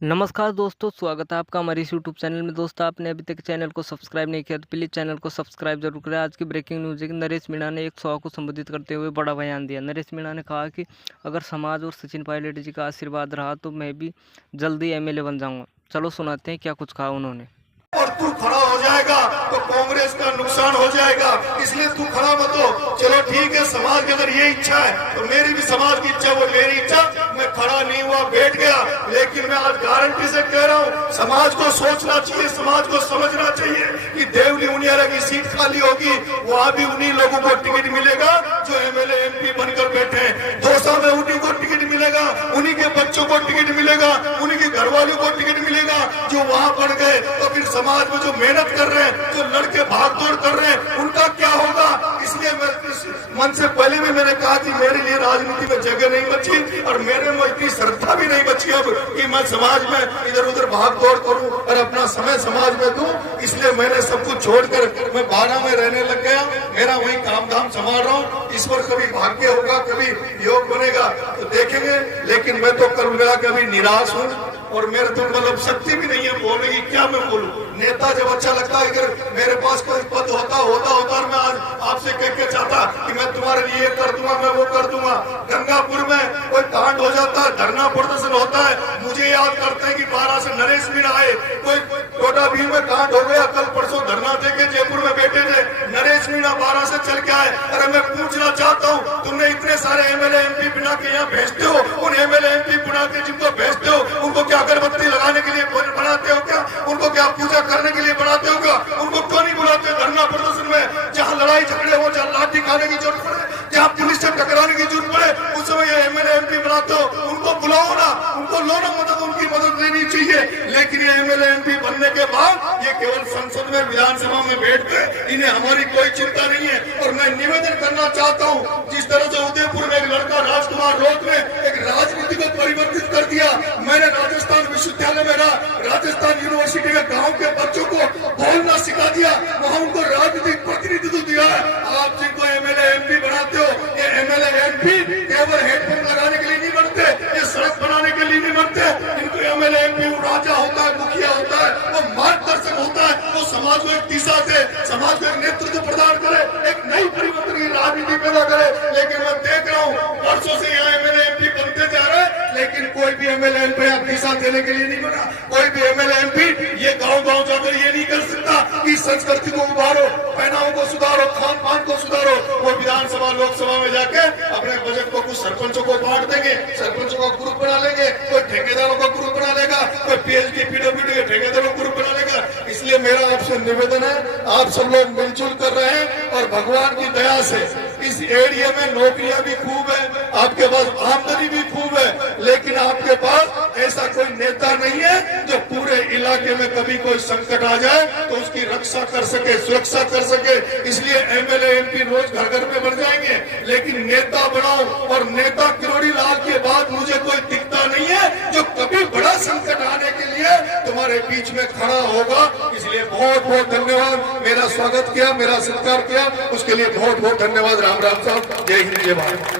नमस्कार दोस्तों, स्वागत है आपका हमारे इस यूट्यूब चैनल में। दोस्तों, आपने अभी तक चैनल को सब्सक्राइब नहीं किया तो प्लीज़ चैनल को सब्सक्राइब जरूर करें। आज की ब्रेकिंग न्यूज़ है कि नरेश मीणा ने एक सभा को संबोधित करते हुए बड़ा बयान दिया। नरेश मीणा ने कहा कि अगर समाज और सचिन पायलट जी का आशीर्वाद रहा तो मैं भी जल्दी एमएलए बन जाऊंगा। चलो सुनाते हैं क्या कुछ कहा उन्होंने। और तू खड़ा हो जाएगा तो कांग्रेस का नुकसान हो जाएगा, इसलिए तू खड़ा मत हो। चलो ठीक है, समाज की अगर ये इच्छा है तो मेरी भी समाज की इच्छा, वो मेरी इच्छा, मैं खड़ा नहीं हुआ, बैठ गया। लेकिन मैं आज गारंटी से कह रहा हूँ, समाज को सोचना चाहिए, समाज को समझना चाहिए कि देवली उनियारा की सीट खाली होगी, वहाँ भी उन्हीं लोगों को टिकट मिलेगा जो एमएलए एमपी बनकर बैठे हैं। दौसा में उन्हीं को टिकट मिलेगा, उन्हीं के बच्चों को टिकट मिलेगा, उन्हीं के घर वालों को टिकट मिलेगा जो वहाँ बढ़ गए। तो फिर समाज में जो मेहनत कर रहे हैं, जो लड़के भागदौड़ कर रहे हैं, उनका क्या होगा? इसलिए मैं मन से पहले भी मैंने कहा कि मेरे लिए राजनीति में जगह नहीं बची और मेरे में इतनी श्रद्धा भी नहीं बची अब कि मैं समाज में इधर उधर भागदौड़ करूं और अपना समय समाज में दूं। इसलिए मैंने सब कुछ छोड़कर मैं 12 में रहने लग गया। मेरा वही काम धाम संभाल रहा हूँ। ईश्वर कभी भाग्य होगा, कभी योग बनेगा तो देखेंगे। लेकिन मैं तो कल मिला कभी निराश हूँ और मेरे तो मतलब शक्ति भी नहीं है बोलने की। क्या मैं बोलूं? नेता जब अच्छा लगता है, अगर मेरे पास कोई पद होता और मैं आज आपसे कह के चाहता कि मैं तुम्हारे लिए कर दूंगा, मैं वो कर दूंगा। गंगापुर में कोई कांड हो जाता है, धरना प्रदर्शन होता है, मुझे याद करते हैं कि 12 से नरेश मीणा आए। कोई छोटा भीम में कांड हो गया, कल परसों धरना देके जयपुर में बैठे थे, नरेश मीणा 12 से चल के आए। अरे मैं पूछना चाहता हूँ, तुमने इतने सारे एमएलए एमपी बना के यहाँ भेजते हो, उन एमएलए एमपी बना के जिनको भेजते हो उनको क्या अगरबत्ती लगाने के लिए बनाते हो क्या? उनको क्या पूजा करने के लिए बनाते हो क्या? उनको क्यों नहीं बुलाते धरना प्रदर्शन में? जहाँ लड़ाई झगड़े हो, जहाँ लाठी खाने की जरूरत पड़े, जहाँ पुलिस से टकराने की जरूरत पड़े, उस समय ये एमएलए एमपी बनाते हो। उनको बुलाओ ना, उनको लो ना मदद, उनकी मदद लेनी चाहिए। लेकिन ये एमएलए एमपी बनने के बाद ये केवल संसद में, विधानसभा में बैठ गए, इन्हें हमारी कोई चिंता नहीं है। और मैं निवेदन करना चाहता हूँ, जिस तरह से उदयपुर में एक लड़का राजकुमार रोत ने एक राजनीति को परिवर्तित कर दिया। मैंने राजस्थान विश्वविद्यालय में राजस्थान यूनिवर्सिटी में गांव के बच्चों को बोलना सिखा दिया, वहां उनको राजनीतिक प्रतिनिधित्व दिया है। आप जिनको एमएलए एमपी बनाते हो, ये एमएलए एमपी केवल हेडफोन लगाने के लिए नहीं बनते, ये सड़क बनाने के लिए नहीं बनते। इनको एमएलए एमपी राजा होता है, मुखिया होता है, वो मार्गदर्शक होता है, वो समाज को एक दिशा दे, समाज को एक नेतृत्व प्रदान करे, एक नई परिवर्तन की राजनीति पैदा करे। लेकिन मैं देख रहा हूँ वर्षों से यहाँ एमएलए एमपी बनते जा रहे हैं, लेकिन कोई भी एमएलए एमपी दिशा देने के लिए नहीं बना। कोई भी एमएलए एमपी ये गांव-गांव जाकर ये नहीं कर सकता कि संस्कृति को उभारो, पहनावों को सुधारो, खान पान को सुधारो। वो विधानसभा लोकसभा में जाके अपने बजट को कुछ सरपंचों को बांट देंगे, सरपंचों का ग्रुप बना लेंगे, कोई ठेकेदारों का ग्रुप बना लेगा, कोई पीएचडी पीडब्ल्यूडी के ठेकेदारों का ग्रुप बना लेगा। इसलिए मेरा आपसे निवेदन है, आप सब लोग मिलजुल कर रहे हैं और भगवान की दया से इस एरिया में नौकरियां भी खूब है, आपके पास आमदनी भी खूब है, लेकिन आपके पास ऐसा कोई नेता नहीं है जो पूरे इलाके में कभी कोई संकट आ जाए तो उसकी रक्षा कर सके, सुरक्षा कर सके। इसलिए एमएलए एमपी रोज घर घर में बढ़ जाएंगे, लेकिन नेता बनाओ। और नेता किरोड़ी लाल के बाद मुझे कोई दिखता नहीं है जो कभी बड़ा संकट आने के लिए तुम्हारे बीच में खड़ा होगा। इसलिए बहुत बहुत धन्यवाद। मेरा स्वागत किया, मेरा सत्कार किया, उसके लिए बहुत बहुत धन्यवाद। राम राम साहब, जय हिंद, जय भारत।